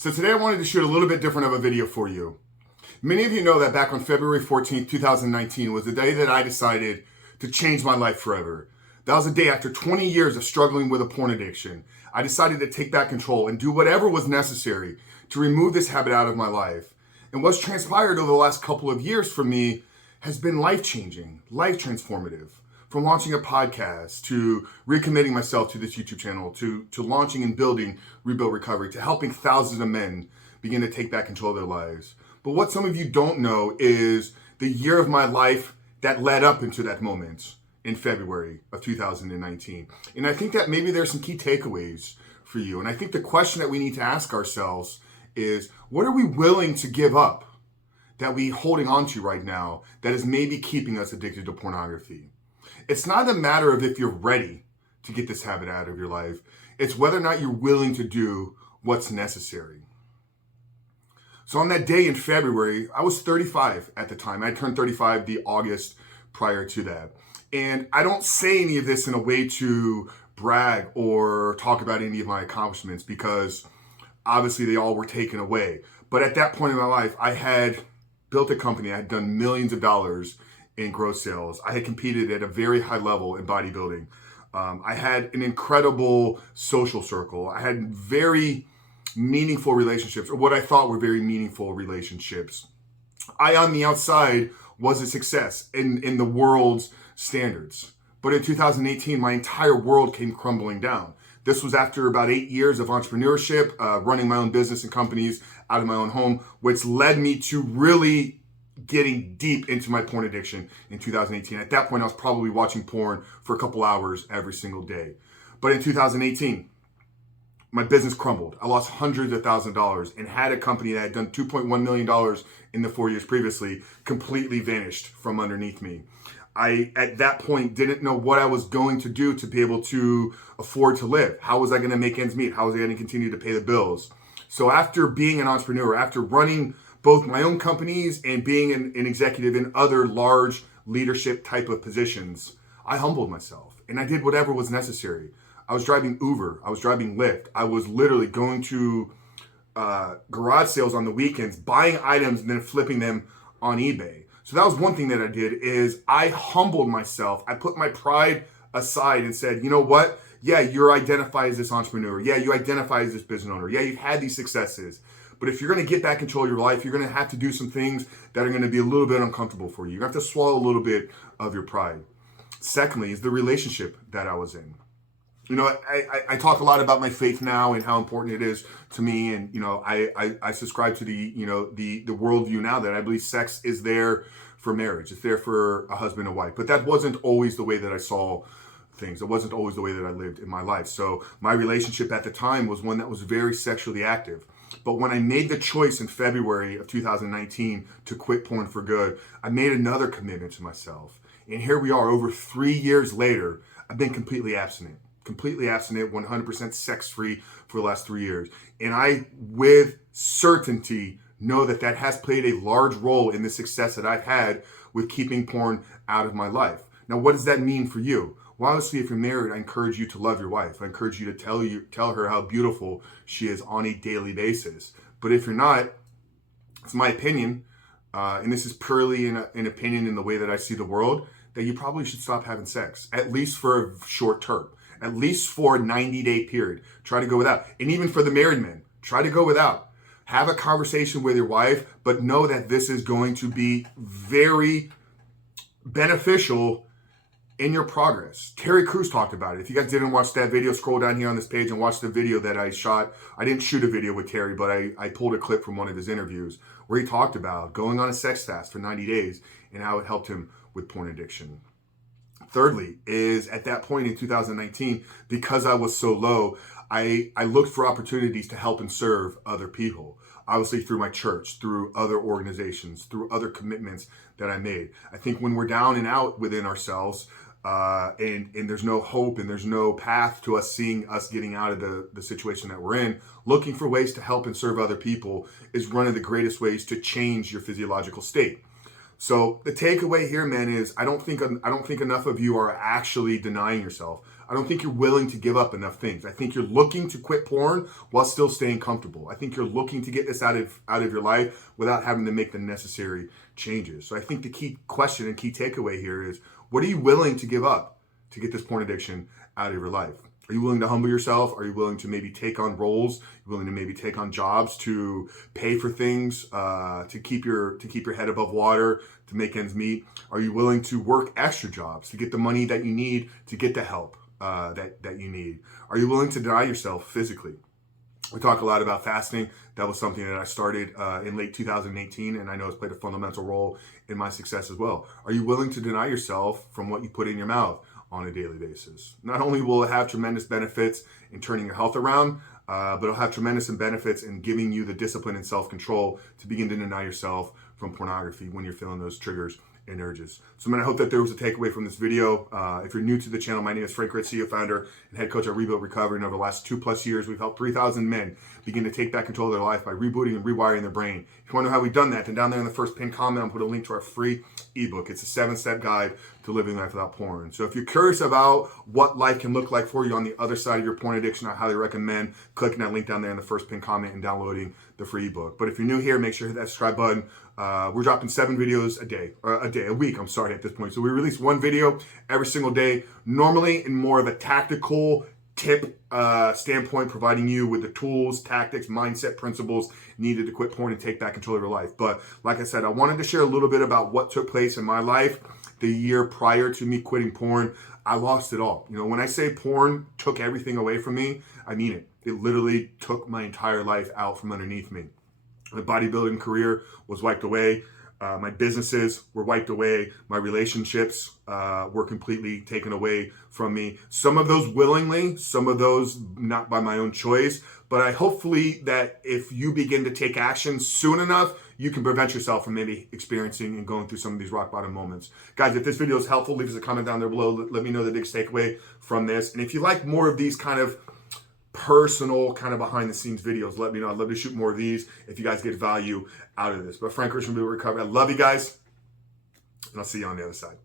So today I wanted to shoot a little bit different of a video for you. Many of you know that back on February 14th, 2019 was the day that I decided to change my life forever. That was a day after 20 years of struggling with a porn addiction. I decided to take back control and do whatever was necessary to remove this habit out of my life. And what's transpired over the last couple of years for me has been life-changing, life transformative. From launching a podcast, to recommitting myself to this YouTube channel, to launching and building Rebuild Recovery, to helping thousands of men begin to take back control of their lives. But what some of you don't know is the year of my life that led up into that moment in February of 2019. And I think that maybe there's some key takeaways for you. And I think the question that we need to ask ourselves is, what are we willing to give up that we're holding on to right now that is maybe keeping us addicted to pornography? It's not a matter of if you're ready to get this habit out of your life. It's whether or not you're willing to do what's necessary. So on that day in February, I was 35 at the time. I turned 35 the August prior to that. And I don't say any of this in a way to brag or talk about any of my accomplishments, because obviously they all were taken away. But at that point in my life, I had built a company. I had done millions of dollars in gross sales. I had competed at a very high level in bodybuilding. I had an incredible social circle. I had very meaningful relationships, or what I thought were very meaningful relationships. I, on the outside, was a success in the world's standards. But in 2018, my entire world came crumbling down. This was after about 8 years of entrepreneurship, running my own business and companies out of my own home, which led me to really getting deep into my porn addiction in 2018. At that point, I was probably watching porn for a couple hours every single day. But in 2018, my business crumbled. I lost hundreds of thousands of dollars and had a company that had done $2.1 million in the 4 years previously completely vanished from underneath me. I, at that point, didn't know what I was going to do to be able to afford to live. How was I going to make ends meet? How was I going to continue to pay the bills? So after being an entrepreneur, after running both my own companies and being an executive in other large leadership type of positions, I humbled myself and I did whatever was necessary. I was driving Uber, I was driving Lyft, I was literally going to garage sales on the weekends, buying items and then flipping them on eBay. So that was one thing that I did, is I humbled myself. I put my pride aside and said, you know what? Yeah, you're identified as this entrepreneur. Yeah, you identify as this business owner. Yeah, you've had these successes. But if you're going to get back control of your life, you're going to have to do some things that are going to be a little bit uncomfortable for you. You're going to have to swallow a little bit of your pride. Secondly, is the relationship that I was in. You know, I talk a lot about my faith now and how important it is to me. And, you know, I subscribe to the worldview now that I believe sex is there for marriage. It's there for a husband and wife. But that wasn't always the way that I saw things. It wasn't always the way that I lived in my life. So my relationship at the time was one that was very sexually active. But when I made the choice in February of 2019 to quit porn for good, I made another commitment to myself. And here we are, over 3 years later, I've been completely abstinent, 100% sex-free for the last 3 years. And I, with certainty, know that that has played a large role in the success that I've had with keeping porn out of my life. Now, what does that mean for you? Well, obviously, if you're married, I encourage you to love your wife. I encourage you to tell her how beautiful she is on a daily basis. But if you're not, it's my opinion, and this is purely an opinion in the way that I see the world, that you probably should stop having sex, at least for a short term, at least for a 90-day period. Try to go without. And even for the married men, try to go without. Have a conversation with your wife, but know that this is going to be very beneficial in your progress. Terry Crews talked about it. If you guys didn't watch that video, scroll down here on this page and watch the video that I shot. I didn't shoot a video with Terry, but I pulled a clip from one of his interviews where he talked about going on a sex fast for 90 days and how it helped him with porn addiction. Thirdly, is at that point in 2019, because I was so low, I looked for opportunities to help and serve other people. Obviously through my church, through other organizations, through other commitments that I made. I think when we're down and out within ourselves, and there's no hope and there's no path to us seeing us getting out of the situation that we're in, looking for ways to help and serve other people is one of the greatest ways to change your physiological state. So the takeaway here, man, is I don't think enough of you are actually denying yourself. I don't think you're willing to give up enough things. I think you're looking to quit porn while still staying comfortable. I think you're looking to get this out of your life without having to make the necessary changes. So I think the key question and key takeaway here is, what are you willing to give up to get this porn addiction out of your life? Are you willing to humble yourself? Are you willing to maybe take on roles? Are you willing to maybe take on jobs to pay for things, to keep your head above water, to make ends meet? Are you willing to work extra jobs to get the money that you need to get the help that you need? Are you willing to deny yourself physically? We talk a lot about fasting. That was something that I started in late 2018, and I know it's played a fundamental role in my success as well. Are you willing to deny yourself from what you put in your mouth on a daily basis? Not only will it have tremendous benefits in turning your health around, but it'll have tremendous benefits in giving you the discipline and self-control to begin to deny yourself from pornography when you're feeling those triggers and urges. So man, I hope that there was a takeaway from this video. If you're new to the channel, my name is Frank Ritz, CEO, founder, and head coach at Rebuild Recovery. And over the last 2+ years, we've helped 3,000 men begin to take back control of their life by rebooting and rewiring their brain. If you want to know how we've done that, then down there in the first pinned comment, I'll put a link to our free ebook. It's a 7-step guide to living life without porn. So if you're curious about what life can look like for you on the other side of your porn addiction, I highly recommend clicking that link down there in the first pinned comment and downloading the free ebook. But if you're new here, make sure to hit that subscribe button. We're dropping 7 videos a week, at this point. So we release 1 video every single day, normally in more of a tactical tip standpoint, providing you with the tools, tactics, mindset, principles needed to quit porn and take back control of your life. But like I said, I wanted to share a little bit about what took place in my life the year prior to me quitting porn. I lost it all. When I say porn took everything away from me, I mean it. It literally took my entire life out from underneath me. My bodybuilding career was wiped away. My businesses were wiped away. My relationships were completely taken away from me. Some of those willingly, some of those not by my own choice. But I hopefully that if you begin to take action soon enough, you can prevent yourself from maybe experiencing and going through some of these rock bottom moments. Guys, if this video is helpful, leave us a comment down there below. Let me know the biggest takeaway from this. And if you like more of these kind of personal, kind of behind the scenes videos, let me know. I'd love to shoot more of these if you guys get value out of this. But Frank Ritz from Rebuild Recovery, I love you guys, and I'll see you on the other side.